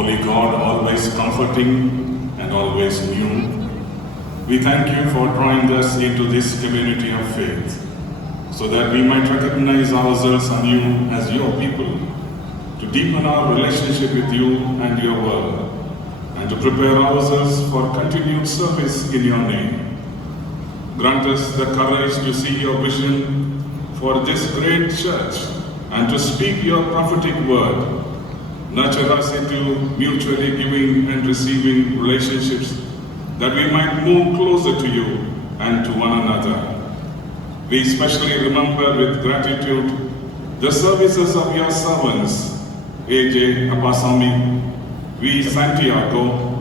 Holy God, always comforting and always new, we thank you for drawing us into this community of faith, so that we might recognize ourselves anew as your people, to deepen our relationship with you and your word, and to prepare ourselves for continued service in your name. Grant us the courage to see your vision for this great church and to speak your prophetic word. Nurture us into mutually giving and receiving relationships, that we might move closer to you and to one another. We especially remember with gratitude the services of your servants, AJ Apasami, V. Santiago,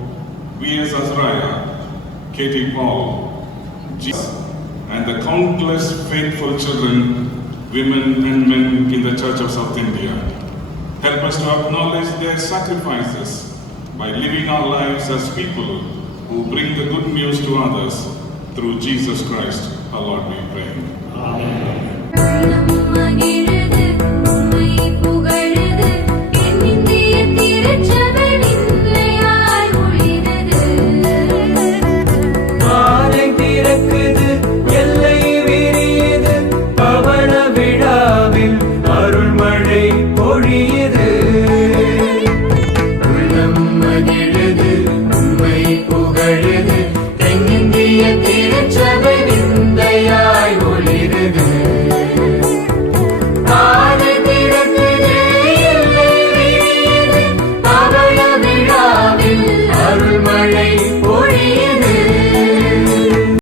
V.S. Azraya, Katie Paul, Jesus, and the countless faithful children, women and men in the Church of South India. Help us to acknowledge their sacrifices by living our lives as people who bring the good news to others through Jesus Christ, our Lord, we pray. Amen.